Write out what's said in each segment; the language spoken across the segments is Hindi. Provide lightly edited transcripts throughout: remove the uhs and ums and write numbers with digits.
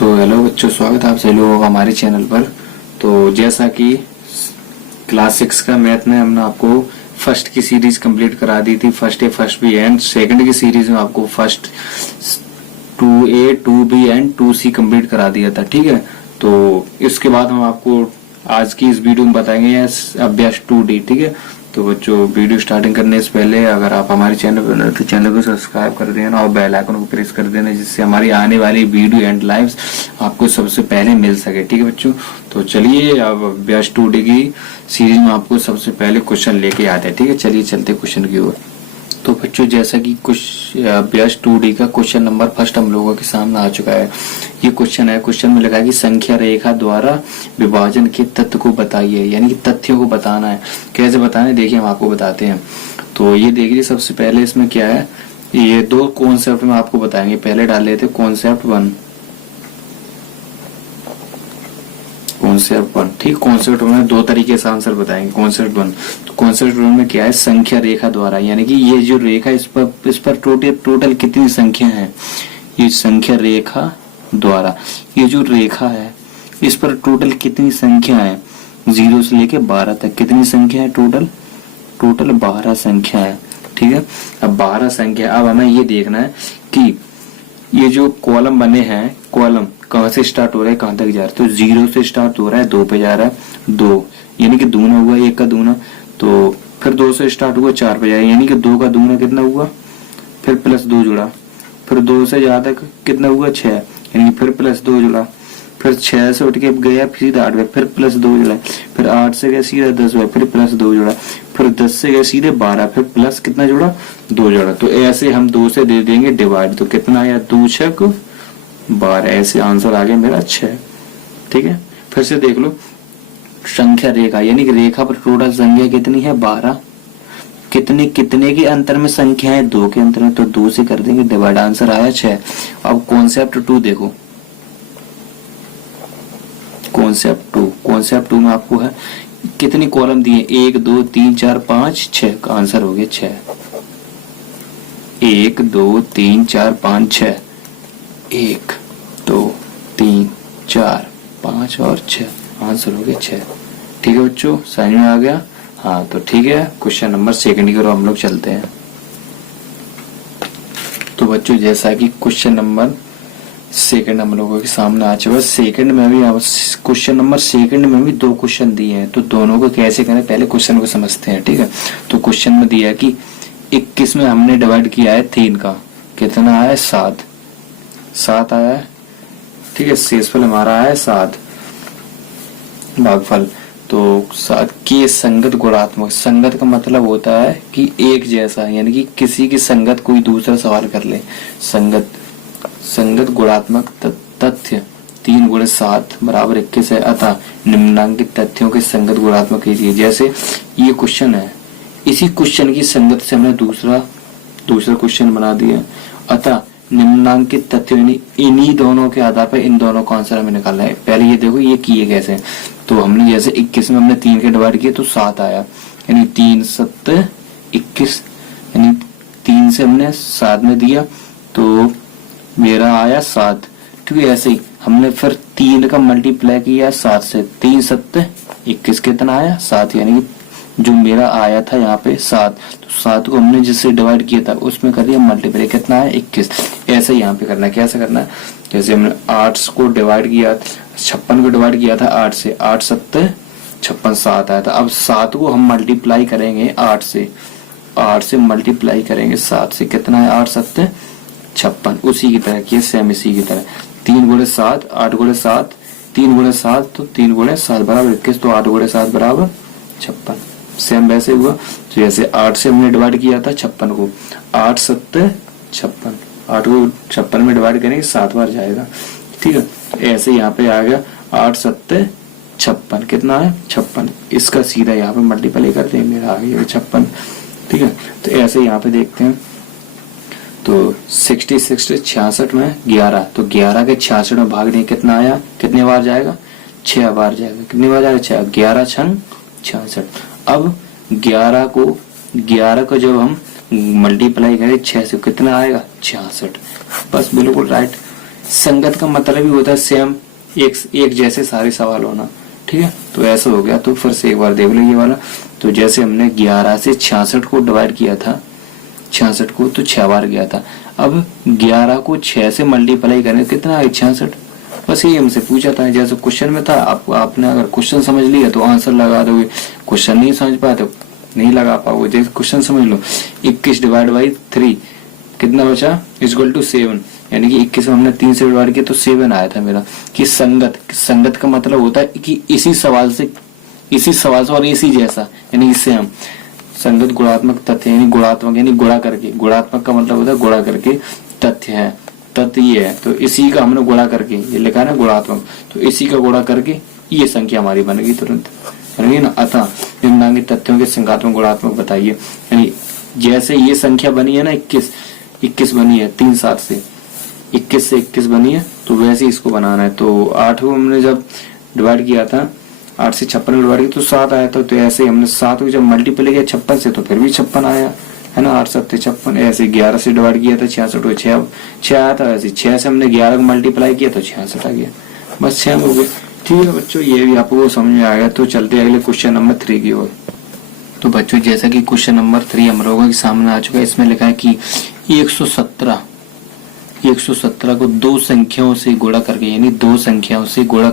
तो हेलो बच्चों, स्वागत है आप सभी लोगों का हमारे चैनल पर। तो जैसा कि क्लास 6 का मैथ में हमने आपको फर्स्ट की सीरीज कंप्लीट करा दी थी, first A first B and second की सीरीज में आपको first 2A 2B and 2C complete करा दिया था। ठीक है, तो इसके बाद हम आपको आज की इस वीडियो में बताएंगे अभ्यास 2D। ठीक है, तो बच्चों वीडियो स्टार्टिंग करने से पहले अगर आप हमारे चैनल पर नए तो चैनल को सब्सक्राइब कर देना और बेल आइकन को प्रेस कर देना, जिससे हमारी आने वाली वीडियो एंड लाइव्स आपको सबसे पहले मिल सके। ठीक है बच्चों, तो चलिए अब अभ्यास 2D की सीरीज में आपको सबसे पहले क्वेश्चन लेके आते हैं। ठीक है, चलिए चलते क्वेश्चन की ओर। तो बच्चों जैसा कि कुछ अभ्यास 2D का क्वेश्चन नंबर फर्स्ट हम लोगों के सामने आ चुका है। ये क्वेश्चन है, क्वेश्चन में लिखा है कि संख्या रेखा द्वारा विभाजन के तथ्य को बताइए, यानी कि तथ्यों को बताना है। कैसे बताना है देखिए, हम आपको बताते हैं। तो ये देखिए, सबसे पहले इसमें क्या है, ये दो कॉन्सेप्ट में आपको बताएंगे। पहले डाल लेते कॉन्सेप्ट 1। कॉन्सेप्ट 1, ठीक, कॉन्सेप्ट 1 में दो तरीके से आंसर बताएंगे। कॉन्सेप्ट 1, तो कॉन्सेप्ट 1 में क्या है, संख्या रेखा द्वारा, यानी कि ये जो रेखा इस पर टोटल कितनी संख्या है। ये संख्या रेखा द्वारा, ये जो रेखा है इस पर टोटल कितनी संख्या है, 0 से लेके 12 तक कितनी संख्या है, टोटल 12 संख्या है। ठीक है, अब 12 संख्या, अब हमें ये देखना है कि ये जो कॉलम बने हैं, कॉलम कहाँ से स्टार्ट हो रहा है कहाँ तक जा रहा है। तो 0 से स्टार्ट हो रहा है, 2 पे जा रहा है, 2 यानी कि दूना हुआ, 1 का दूना। तो फिर 2 से स्टार्ट हुआ, 4 पे जा रहा है, यानी कि 2 का दूना कितना हुआ, फिर प्लस 2 जुड़ा, फिर 2 से ज्यादा कितना हुआ, 6, यानी कि फिर प्लस 2 जुड़ा, फिर 6 से उठ के गया सीधा 8 पे, फिर प्लस 2 जुड़ा, फिर 8 से गया सीधा 10 पे, फिर प्लस 2 जुड़ा, फिर 10 से गया सीधे 12, फिर प्लस कितना जुड़ा, 2 जुड़ा। तो ऐसे हम 2 से दे देंगे डिवाइड, तो कितना आया, 2 6 12, ऐसे आंसर आ गया मेरा 6। ठीक है, फिर से देख लो, संख्या रेखा, यानी कि रेखा पर टोटल संख्या कितनी है, 12। कितने के अंतर में संख्या है, 2 के अंतर में, तो 2 से कर देंगे डिवाइड, आंसर आया 6। अब कॉन्सेप्ट 2 देखो, कॉन्सेप्ट 2 में आपको है कितनी कॉलम दिए, 1 2 3 4 5 6, का आंसर हो गया 6। 1 2 3 4 5 6, 1 2 3 4 5 और 6, आंसर हो गया 6। ठीक है बच्चों, समझ में आ गया। हाँ तो ठीक है, क्वेश्चन नंबर सेकंड की ओर हम लोग चलते हैं। तो बच्चों जैसा कि क्वेश्चन नंबर सेकंड हम लोगों के सामने आ चुका है, सेकंड में भी क्वेश्चन नंबर सेकंड में भी 2 क्वेश्चन दिए हैं। तो दोनों को कैसे करें, पहले क्वेश्चन को समझते हैं। ठीक है, तो क्वेश्चन में दिया है कि 21 में हमने डिवाइड किया है 3 का, कितना आया, 7 आया है। ठीक है, शेषफल हमारा आया है 7, भागफल। तो 7 के संगत गुणात्मक, संगत का मतलब होता है कि एक जैसा, यानी कि किसी की संगत कोई दूसरा सवाल कर ले। संगत गुणात्मक तथ्य 3 × 7 बराबर 21 है, अतः निम्नांकित तथ्यों के संगत गुणात्मक कीजिए। जैसे ये क्वेश्चन है, इसी क्वेश्चन की संगत से हमने दूसरा क्वेश्चन बना दिया। अतः निम्नांकित तथ्यों, यानी इन्हीं दोनों के आधार पर इन दोनों का आंसर हमें निकालना है। पहले ये देखो ये किए कैसे, तो हमने जैसे 21 में हमने 3 के डिवाइड किया तो 7 आया, यानी 3 7 21, यानी 3 से हमने 7 में दिया तो मेरा आया 7। ठीक है, ऐसे ही हमने फिर 3 का मल्टीप्लाई किया 7 से, 3 7 21 कितना आया, 7, यानी जो मेरा आया था यहाँ पे 7, तो 7 को हमने जिससे डिवाइड किया था उसमें कर दिया मल्टीप्लाई, कितना आया 21। ऐसे यहाँ पे करना है, कैसे करना है, जैसे हमने 8 को डिवाइड किया, 56 को डिवाइड किया था 8 से, 8 7 56, 7 आया था। अब 7 को हम मल्टीप्लाई करेंगे 8 से मल्टीप्लाई करेंगे 7 से, कितना है, 8 7 56। उसी की तरह किया, सेम इसी की तरह, 3 × 7 8 × 7, 3 × 7 तो 3 × 7 बराबर 21, तो 8 × 7 बराबर 56। सेम वैसे हुआ, तो जैसे 8 से हमने डिवाइड किया था 56 को, 8 7 56, 8 को 56 में डिवाइड करेंगे 7 बार जाएगा। ठीक है, ऐसे यहाँ पे आ गया 8 7 56, कितना है 56, इसका सीधा यहाँ पे मल्टीप्लाई करते हैं, मेरा आ गया 56। ठीक है, तो ऐसे यहाँ पे देखते हैं, तो 66 66 में 11, तो 11 के 66 में भाग दें, कितना आया, कितने बार जाएगा, 6 बार जाएगा, कितनी बार जाएगा, 6, 11 6 66। अब 11 को जब हम मल्टीप्लाई करें 6 से, कितना आएगा, 66। बस बिल्कुल राइट, संगत का मतलब ही होता है सेम, एक जैसे सारे सवाल होना। ठीक है, तो ऐसा हो गया। तो फिर से एक बार देख लो ये वाला। तो जैसे हमने 11 से 66 को डिवाइड किया था, 66 को, तो 6 बार गया था। अब 11 को 6 से मल्टीप्लाई करें कितना है, 66। बस ये हमसे पूछा था, जैसे क्वेश्चन में था। आपने अगर क्वेश्चन समझ लिया तो आंसर लगा दोगे, क्वेश्चन नहीं समझ पाए तो नहीं लगा पाओगे। जैसे क्वेश्चन समझ लो, 21 डिवाइड बाई 3 कितना बचा, इक्वल टू 7। यानी कि 21 में हमने 3 से डिवाइड किया तो 7 आया था मेरा। कि संगत का मतलब होता है कि इसी सवाल से और इसी जैसा, यानी इससे हम संगत गुणात्मक तथ्य, यानी गुणात्मक यानी गुणा करके, गुणात्मक का मतलब होता है गुणा करके तथ्य है, तथ्य ये है। तो इसी का हमने गुणा करके, ये लिखा है ना गुणात्मक, तो इसी का गुणा करके ये संख्या हमारी बन गई तुरंत, बन गई ना। अतः निम्नलिखित तथ्यों के संख्यात्मक गुणात्मक बताइए। यानी जैसे ये संख्या बनी है ना 21 बनी है 3 7 से, 21 से 21 बनी है, तो वैसे इसको बनाना है। तो 8 को हमने जब डिवाइड किया था, 8 से 56 डिवाइड किया तो 7 आया था। तो ऐसे हमने 7 को जब मल्टीप्लाई किया 56 से तो फिर भी 56 आया, है ना। 8 7 56। ऐसे 11 से डिवाइड किया था 66 को 6 आया था। ऐसे 6 से हमने 11 को मल्टीप्लाई किया तो 66 आ गया, बस 6 हो गए। ठीक है बच्चों, ये भी आपको समझ में आ गया। तो चलते हैं अगले क्वेश्चन नंबर 3 की ओर। तो बच्चों जैसा कि क्वेश्चन नंबर 3 हम लोगों के सामने आ चुका है, इसमें लिखा है कि 117 को 2 संख्याओं से गुणा करके, यानी 2 संख्याओं से गुणा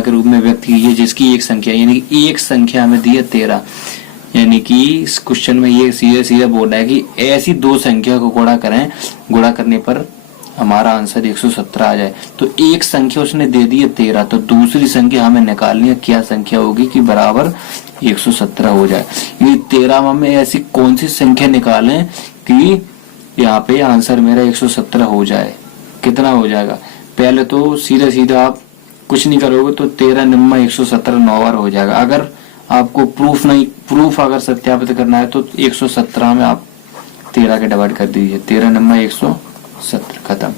के रूप में व्यक्त कीजिए, जिसकी एक संख्या, यानी कि एक संख्या में दी है 13। यानी कि इस क्वेश्चन में ये सीधा बोल रहा है कि ऐसी 2 संख्या को गुणा करें, गुणा करने पर हमारा आंसर 117 आ जाए। तो एक संख्या उसने दे दी है 13, तो दूसरी संख्या हमें निकालनी है, क्या संख्या होगी कि बराबर 117 हो जाए। ये 13 में ऐसी कौन सी संख्या निकालें कि यहाँ पे आंसर मेरा 117 हो जाए। कितना हो जाएगा, पहले तो सीधा आप कुछ नहीं करोगे तो 13 निम्मा 117 9 बार हो जाएगा। अगर आपको प्रूफ अगर सत्यापित करना है तो 117 में आप 13 के डिवाइड कर दीजिए, 13 निम्मा 117 खत्म।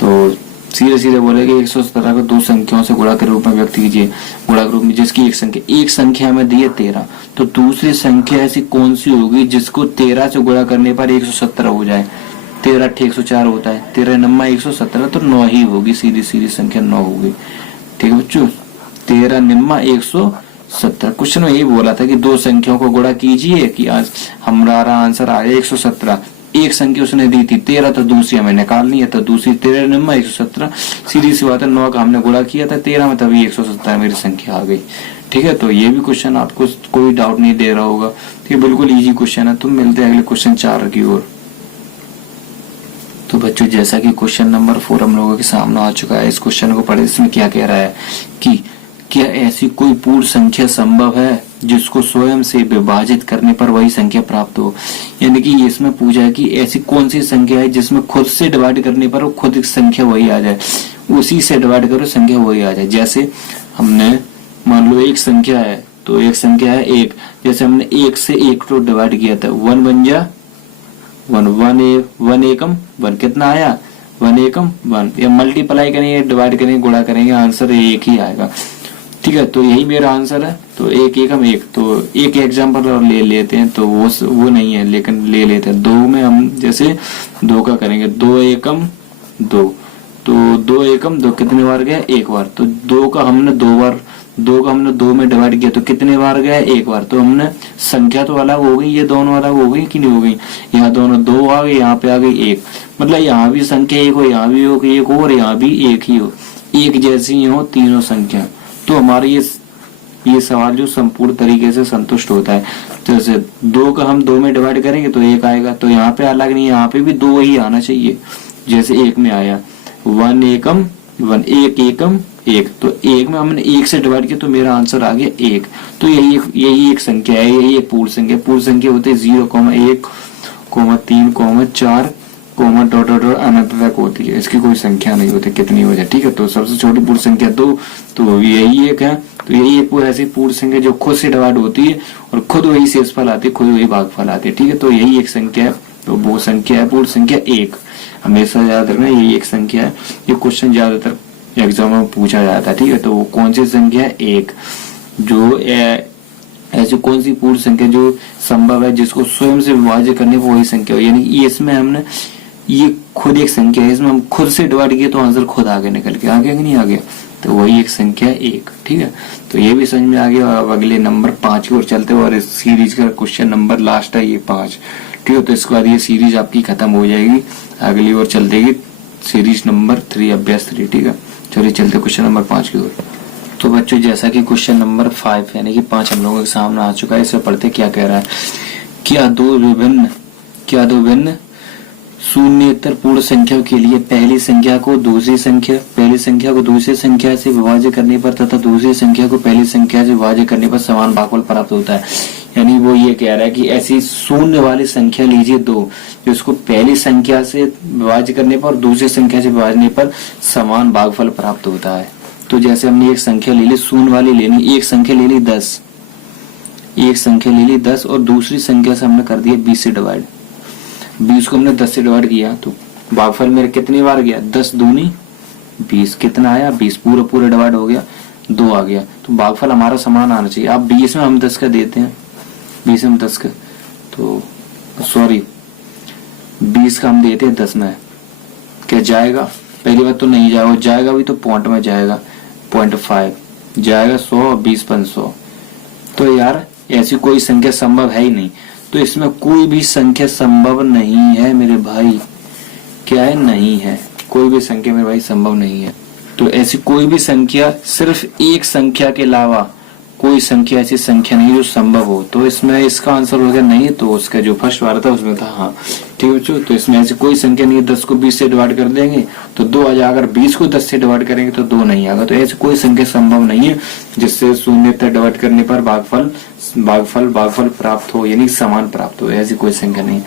तो सीधे बोलेगे 117 को 2 संख्याओं से गुणा के रूप में व्यक्त कीजिए, गुणा के रूप में जिसकी एक संख्या में दी है 13, तो दूसरी संख्या ऐसी कौन सी होगी जिसको 13 से गुणा करने पर 117 हो जाए। 13 8 104 होता है, 13 नम्मा 117 तो 9 ही होगी, सीधी संख्या 9 होगी। ठीक है बच्चों, 13 निम्मा 117। क्वेश्चन में यही बोला था कि 2 संख्याओं को गुणा कीजिए कि आज हमारा आंसर आ गया 117। एक संख्या उसने दी थी 13, तो दूसरी हमें निकालनी है, तो दूसरी 13 निम्मा 117। सीधी सी बात है, 9 का हमने गुणा किया था 13 में, तभी 117 मेरी संख्या आ गई। ठीक है, तो ये भी क्वेश्चन आपको कोई डाउट नहीं दे रहा होगा। ठीक है, बिल्कुल इजी क्वेश्चन है। तुम मिलते हैं अगले क्वेश्चन 4 की ओर। तो बच्चों जैसा कि क्वेश्चन नंबर 4 हम लोगों के सामने आ चुका है, इस क्वेश्चन को पढ़े। इसमें क्या कह रहा है कि क्या ऐसी कोई पूर्ण संख्या संभव है जिसको स्वयं से विभाजित करने पर वही संख्या प्राप्त हो। यानी कि इसमें पूछा है कि ऐसी कौन सी संख्या है जिसमें खुद से डिवाइड करने पर वो खुद संख्या वही आ जाए, उसी से डिवाइड करो संख्या वही आ जाए। जैसे हमने मान लो एक संख्या है, तो एक संख्या है 1, जैसे हमने 1 से 1 को डिवाइड किया था, 1 बन जा 1 एकम 1 कितना आया 1 एकम 1। या मल्टीप्लाई करेंगे, डिवाइड करेंगे, गुणा करेंगे, आंसर 1 ही आएगा। ठीक है, तो यही मेरा आंसर है। तो 1 एकम 1। तो एक एग्जांपल और ले लेते हैं, तो वो नहीं है लेकिन ले लेते हैं। 2 में हम जैसे 2 का करेंगे, 2 एकम 2, तो 2 एकम 2 कितने बार गया 1 बार। तो 2 का हमने 2 में डिवाइड किया तो कितने बार गया 1 बार। तो हमने संख्या तो अलग हो गई, ये दोनों अलग हो गई कि नहीं हो गई। यहाँ दोनों 2 आ गई, यहाँ पे आ गई 1। मतलब यहाँ भी संख्या 1 हो, यहाँ भी हो 1 हो, और यहाँ भी 1 ही हो, एक जैसी हो तीनों संख्या। तो हमारे ये सवाल जो संपूर्ण तरीके से संतुष्ट होता है। जैसे 2 का हम 2 में डिवाइड करेंगे तो 1 आएगा, तो यहाँ पे अलग नहीं, यहाँ पे भी 2 ही आना चाहिए जैसे 1 में आया। 1 एकम 1, 1 एकम 1, तो 1 में हमने 1 से डिवाइड किया तो मेरा आंसर आ गया 1। तो यही एक संख्या है, यही एक पूर्ण संख्या। पूर्ण संख्या होते 0, 1, 3, 4 डॉट अनंत तक होती है। इसकी कोई संख्या नहीं होती कितनी हो जाए। ठीक है, तो सबसे छोटी पूर्ण संख्या 2, तो यही एक है। तो यही एक ऐसी पूर्ण संख्या जो खुद से डिवाइड होती है और खुद वही शेषफल आती है, खुद वही भागफल आती है। ठीक है, तो यही एक संख्या है, तो वो संख्या है पूर्ण संख्या 1। हमेशा याद रखना यही एक संख्या है। ये क्वेश्चन ज्यादातर एग्जाम में पूछा जाता है। ठीक है, तो वो कौन सी संख्या है 1, जो ऐसी कौन सी पूर्ण संख्या जो संभव है जिसको स्वयं से विभाजित करने पर वही संख्या हो। यानी इसमें हमने ये खुद एक संख्या है, इसमें हम खुद से डिवाइड किए तो आंसर खुद आगे निकल के आ गया कि नहीं आ गया, तो वही एक संख्या 1। ठीक है, तो ये भी समझ में आ गया। अब अगले नंबर 5 की ओर चलते हैं और इस सीरीज का क्वेश्चन नंबर लास्ट है ये 5। ठीक है, तो इसके बाद ये सीरीज आपकी खत्म हो जाएगी, अगली ओर चल देगी सीरीज नंबर 3, अभ्यास 3। ठीक है, चलिए चलते क्वेश्चन नंबर 5 की ओर। तो बच्चों जैसा कि क्वेश्चन नंबर 5 यानी कि 5 हम लोगों के सामने आ चुका है, इसे पढ़ते क्या कह रहा है। क्या दो विभिन्न शून्येतर पूर्ण संख्या के लिए पहली संख्या को दूसरी संख्या से विभाज्य करने पर तथा दूसरी संख्या को पहली संख्या से विभाज्य करने पर समान भागफल प्राप्त होता है। यानी वो ये कह रहा है कि ऐसी शून्य वाली संख्या लीजिए दो, जो इसको पहली संख्या से विभाज्य करने पर और दूसरी संख्या से विभाजने पर समान भागफल प्राप्त होता है। तो जैसे हमने एक संख्या ले ली, शून्य वाली लेनी, एक संख्या ले ली 10 और दूसरी संख्या से हमने कर दिया 20 से डिवाइड। 20 को हमने 10 से डिवाइड किया तो भागफल मेरे कितनी बार गया, 10 दूनी 20, कितना आया 20, पूरा डिवाइड हो गया, 2 आ गया। तो भागफल हमारा समान आना चाहिए। अब 20 में हम 10 का देते हैं, 20 में 10 का, तो सॉरी 20 का हम देते हैं 10 में, क्या जाएगा, पहली बात तो नहीं जाएगा, जाएगा भी तो पॉइंट में जाएगा, 0.5 जाएगा, 100 20 500। तो यार ऐसी कोई संख्या संभव है ही नहीं, तो इसमें कोई भी संख्या संभव नहीं है मेरे भाई। क्या है, नहीं है, कोई भी संख्या मेरे भाई संभव नहीं है। तो ऐसी कोई भी संख्या, सिर्फ एक संख्या के अलावा कोई संख्या ऐसी संख्या नहीं जो संभव हो। तो इसमें इसका आंसर हो गया नहीं, तो उसका जो फर्स्ट वाला था उसमें था हाँ। ठीक है बच्चों, तो इसमें ऐसी कोई संख्या नहीं है। 10 को 20 से डिवाइड कर देंगे तो 2 आ जाएगा, अगर 20 को 10 से डिवाइड करेंगे तो 2 नहीं आएगा। तो ऐसी कोई संख्या संभव नहीं है जिससे शून्य तक डिवाइड करने पर भागफल प्राप्त हो, यानी समान प्राप्त हो, ऐसी कोई संख्या नहीं।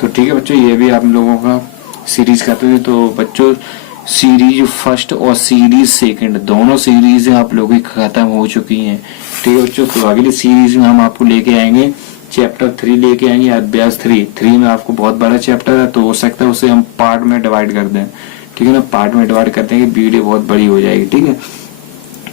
तो ठीक है बच्चों, ये भी आप लोगों का सीरीज करते हुए। तो बच्चों सीरीज फर्स्ट और सीरीज सेकंड दोनों सीरीज आप लोगों की खत्म हो चुकी हैं। ठीक है बच्चों, तो अगली सीरीज में हम आपको लेके आएंगे चैप्टर 3 लेके आएंगे, अभ्यास 3 में आपको बहुत बड़ा चैप्टर है, तो हो सकता है उसे हम पार्ट में डिवाइड कर दें। ठीक है ना, पार्ट में डिवाइड करते हैं कि वीडियो बहुत बड़ी हो जाएगी। ठीक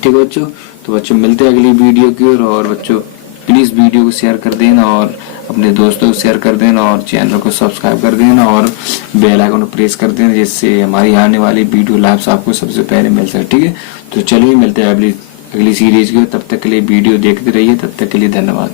है बच्चों, तो बच्चों मिलते हैं अगली वीडियो की ओर। और बच्चों प्लीज वीडियो को शेयर कर देना और अपने दोस्तों को शेयर कर देना और चैनल को सब्सक्राइब कर देना और बेल आइकन को प्रेस कर देना, जिससे हमारी आने वाली वीडियो लाइव्स आपको सबसे पहले मिल सके। ठीक है, तो चलिए मिलते हैं अगली सीरीज की। तब तक के लिए वीडियो देखते रहिए, तब तक के लिए धन्यवाद।